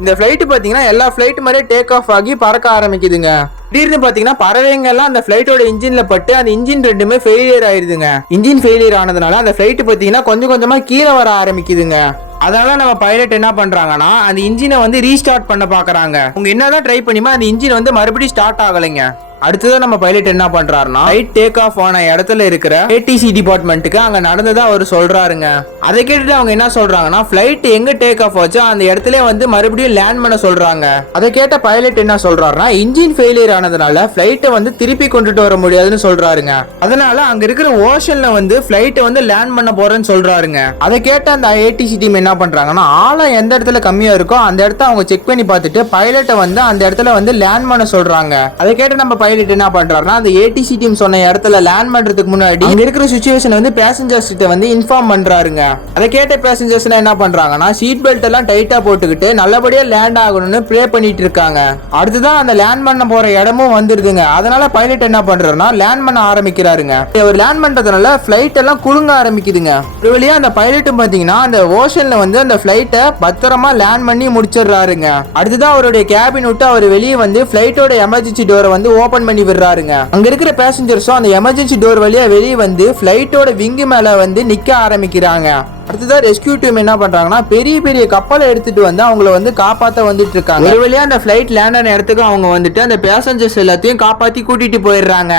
இந்த ஃபிளைட் பாத்தீங்கன்னா எல்லா ஃபிளைட் மாதிரியே டேக் ஆஃப் ஆகி பறக்க ஆரம்பிக்குதுங்க. திடீர்னு பாத்தீங்கன்னா பறவைங்க எல்லாம் அந்த ஃபிளைட்டோட இன்ஜின்ல பட்டு அந்த இன்ஜின் ரெண்டுமே ஃபெயிலியர் ஆயிருதுங்க. இன்ஜின் ஃபெயிலியர் ஆனதுனால அந்த ஃபிளைட் பாத்தீங்கன்னா கொஞ்சம் கொஞ்சமா கீழே வர ஆரம்பிக்குதுங்க. அதனால நம்ம பைலட் என்ன பண்றாங்கன்னா அந்த இன்ஜினை வந்து ரீஸ்டார்ட் பண்ண பாக்குறாங்க. அவங்க என்னதான் ட்ரை பண்ணியுமா அந்த இன்ஜின் வந்து மறுபடியும் ஸ்டார்ட் ஆகலைங்க. அடுத்ததான் நம்ம பைலட் என்ன பண்றாருன்னா ஃபிளைட் டேக் ஆஃப் ஆன இடத்துல இருக்கிற ஏடிசி டிபார்ட்மெண்ட்டுக்கு அங்க நடந்ததா அவர் சொல்றாருங்க. அதை கேட்டுட்டு அவங்க என்ன சொல்றாங்கன்னா ஃபிளைட் எங்க டேக் ஆஃப் ஆச்சோ அந்த இடத்துல வந்து மறுபடியும் லேண்ட் பண்ண சொல்றாங்க. அதை கேட்ட பைலட் என்ன சொல்றாருன்னா இன்ஜின் ஃபெயிலியர் ஆனதுனால ஃபிளைட்டை வந்து திருப்பி கொண்டுட்டு வர முடியாதுன்னு சொல்றாருங்க. அதனால அங்க இருக்கிற ஓஷன்ல வந்து ஃபிளைட்டை வந்து லேண்ட் பண்ண போறேன்னு சொல்றாருங்க. அதை கேட்ட அந்த ஏடிசி டீம் என்ன பண்றாங்கன்னா ஆழம் எந்த இடத்துல கம்மியா இருக்கோ அந்த இடத்த அவங்க செக் பண்ணி பார்த்துட்டு பைலட்டை வந்து அந்த இடத்துல வந்து லேண்ட் பண்ண சொல்றாங்க. அதை கேட்டு நம்ம பைலட் என்ன பண்றாருன்னா அந்த ஏடிசி டீம் சொன்ன இடத்துல லேண்ட் பண்றதுக்கு முன்னாடி அங்க இருக்கிற சிச்சுவேஷன் வந்து பேசஞ்சர்ஸ் கிட்ட வந்து இன்ஃபார்ம் பண்றாருங்க. அதை கேட்ட பேசஞ்சர்ஸ் என்ன பண்றாங்கன்னா சீட் பெல்ட் எல்லாம் டைட்டா போட்டுக்கிட்டு நல்லபடியா லேண்ட் ஆகணும்னு ப்ரே பண்ணிட்டு இருக்காங்க. அடுத்துதான் அந்த லேண்ட் பண்ண போற இடமும் வந்துருதுங்க. அதனால பைலட் என்ன பண்றாருன்னா லேண்ட் பண்ண ஆரம்பிக்கிறாருங்க. அவர் லேண்ட் பண்றதுனால ஃபிளைட் எல்லாம் குலுங்க ஆரம்பிக்குதுங்க. ஒரு வழியா அந்த பைலட்டும் பாத்தீங்கன்னா அந்த ஓஷன்ல வந்து அந்த ஃபிளைட்டை பத்திரமா லேண்ட் பண்ணி முடிச்சிடுறாருங்க. அடுத்துதான் அவருடைய கேபின் விட்டு அவர் வெளியே வந்து ஃபிளைட்டோட எமர்ஜென்சி டோரை வந்து ஓபன் பண்ணி விடுறாருங்க. அங்க இருக்கிற பேசஞ்சர்ஸும் அந்த எமர்ஜென்சி டோர் வழியா வெளியே வந்து ஃபிளைட்டோட விங்கு மேல வந்து நிக்க ஆரம்பிக்கிறாங்க. அடுத்ததான் ரெஸ்கியூ டீம் என்ன பண்றாங்கன்னா பெரிய பெரிய கப்பலை எடுத்துட்டு வந்து அவங்கள வந்து காப்பாத்த வந்துட்டு இருக்காங்க. ஒரு வழியா அந்த ஃபிளைட் லேண்ட் ஆன இடத்துக்கு அவங்க வந்துட்டு அந்த பேசஞ்சர்ஸ் எல்லாத்தையும் காப்பாத்தி கூட்டிட்டு போயிடுறாங்க.